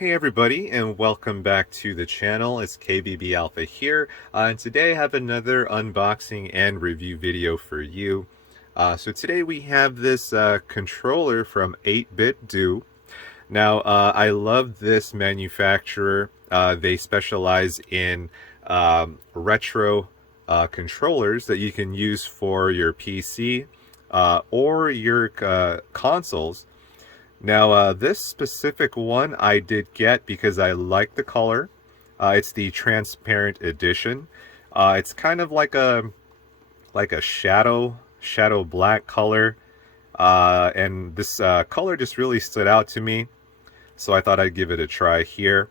Hey everybody, and welcome back to the channel. It's KBB Alpha here, and today I have another unboxing and review video for you. So today we have this controller from 8BitDo. Now, I love this manufacturer. They specialize in retro controllers that you can use for your PC or your consoles. Now, this specific one I did get because I like the color. It's the transparent edition. It's kind of like a shadow black color, and this color just really stood out to me, so I thought I'd give it a try here.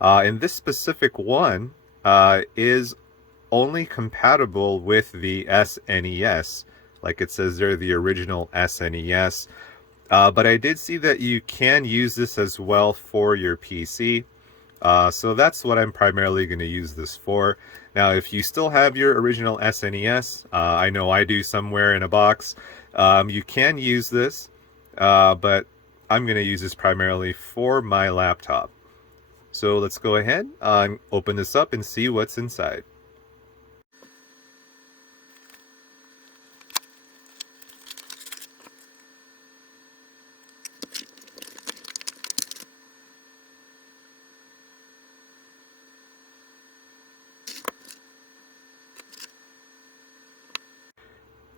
And this specific one is only compatible with the SNES, like it says there, the original SNES. But I did see that you can use this as well for your PC. So that's what I'm primarily going to use this for. Now, if you still have your original SNES, I know I do somewhere in a box, you can use this, but I'm going to use this primarily for my laptop. So let's go ahead and open this up and see what's inside.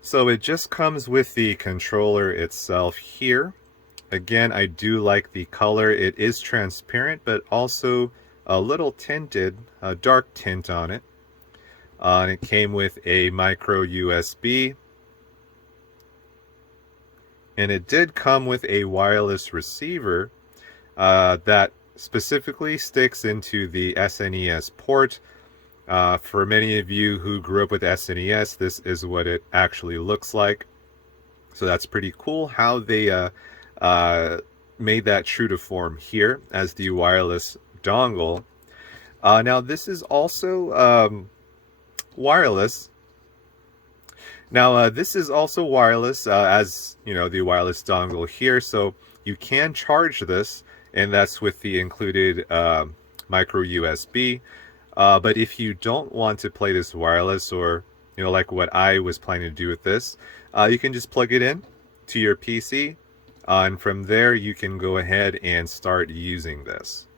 So it just comes with the controller itself here. Again, I do like the color. It is transparent, but also a little tinted, a dark tint on it. And it came with a micro USB. And it did come with a wireless receiver that specifically sticks into the SNES port. For many of you who grew up with SNES, this is what it actually looks like. So that's pretty cool how they made that true to form here as the wireless dongle. Now this is also wireless. Now this is also wireless as you know, the wireless dongle here. So you can charge this, and that's with the included micro USB. But if you don't want to play this wireless, or you know, like what I was planning to do with this, you can just plug it in to your PC, and from there you can go ahead and start using this.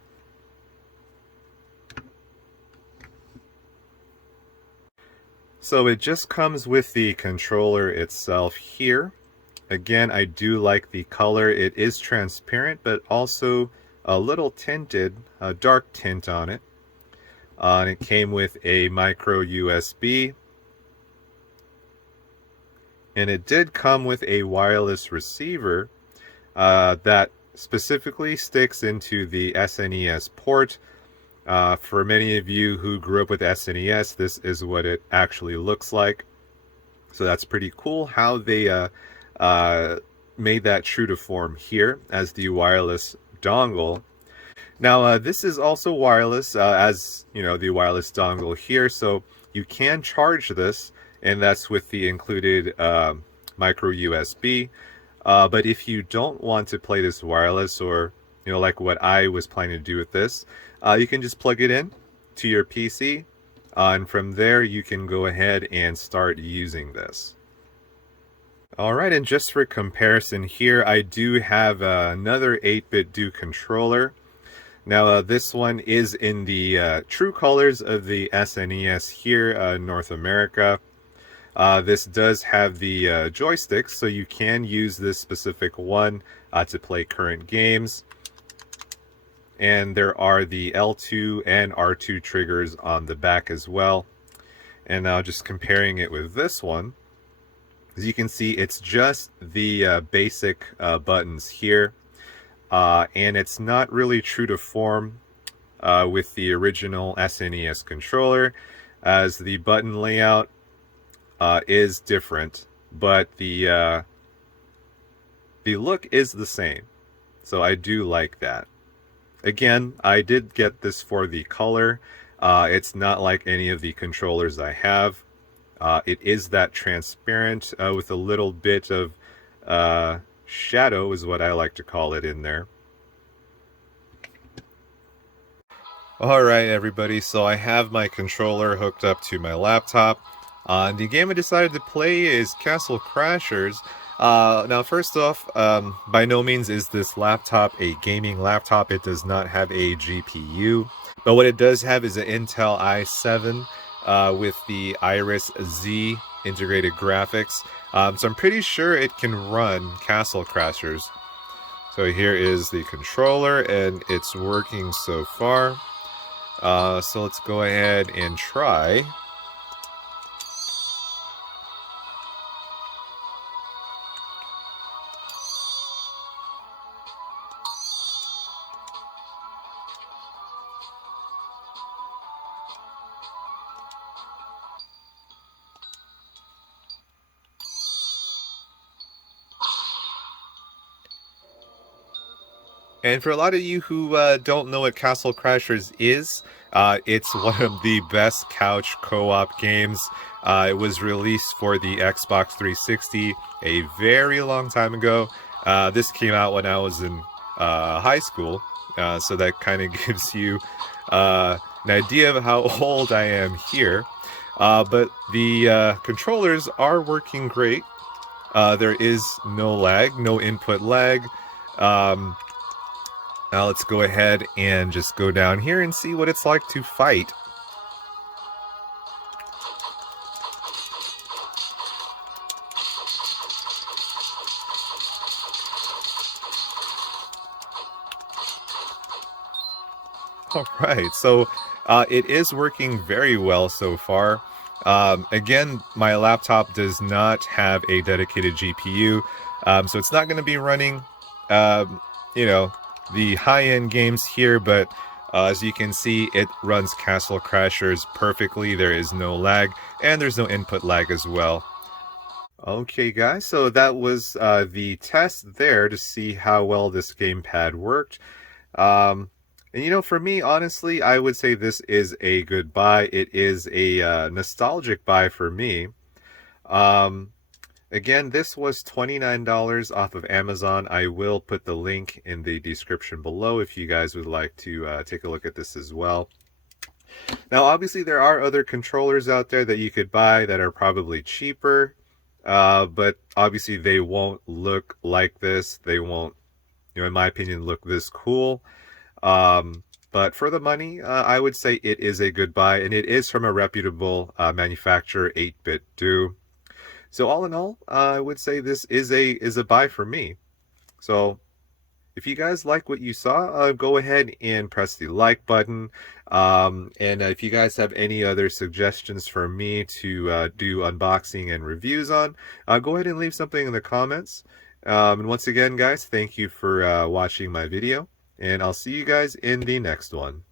So it just comes with the controller itself here. Again, I do like the color. It is transparent, but also a little tinted, a dark tint on it. And it came with a micro USB. And it did come with a wireless receiver that specifically sticks into the SNES port. For many of you who grew up with SNES, this is what it actually looks like. So that's pretty cool how they made that true to form here as the wireless dongle. Now this is also wireless as you know, the wireless dongle here. So you can charge this, and that's with the included micro USB. But if you don't want to play this wireless, or you know, like what I was planning to do with this, you can just plug it in to your PC, and from there you can go ahead and start using this. Alright, and just for comparison here, I do have another 8BitDo controller. Now this one is in the true colors of the SNES here in North America. This does have the joysticks, so you can use this specific one to play current games. And there are the L2 and R2 triggers on the back as well. And now just comparing it with this one, as you can see, it's just the basic buttons here. And it's not really true to form with the original SNES controller, as the button layout is different, but the look is the same. So I do like that. Again, I did get this for the color. It's not like any of the controllers I have. It is that transparent with a little bit of shadow, is what I like to call it, in there. Alright everybody, so I have my controller hooked up to my laptop. The game I decided to play is Castle Crashers. Now first off, by no means is this laptop a gaming laptop. It does not have a GPU. But what it does have is an Intel i7 with the Iris Z integrated graphics. So I'm pretty sure it can run Castle Crashers. So here is the controller and it's working so far. So let's go ahead and try. And for a lot of you who don't know what Castle Crashers is, it's one of the best couch co-op games. It was released for the Xbox 360 a very long time ago. This came out when I was in high school, so that kind of gives you an idea of how old I am here. But the controllers are working great. There is no lag, no input lag. Now let's go ahead and just go down here and see what it's like to fight. Alright, so it is working very well so far. Again, my laptop does not have a dedicated GPU, so it's not going to be running, you know, the high-end games here, but as you can see, it runs Castle Crashers perfectly. There is no lag, and there's no input lag as well. Okay guys, so that was the test there to see how well this gamepad worked. And you know, for me, honestly, I would say this is a good buy. It is a nostalgic buy for me. Again, this was $29 off of Amazon. I will put the link in the description below if you guys would like to take a look at this as well. Now, obviously, there are other controllers out there that you could buy that are probably cheaper, but obviously they won't look like this. They won't, you know, in my opinion, look this cool. But for the money, I would say it is a good buy, and it is from a reputable manufacturer, 8BitDo. So all in all, I would say this is a buy for me. So if you guys like what you saw, go ahead and press the like button. And if you guys have any other suggestions for me to do unboxing and reviews on, go ahead and leave something in the comments. And once again, guys, thank you for watching my video, and I'll see you guys in the next one.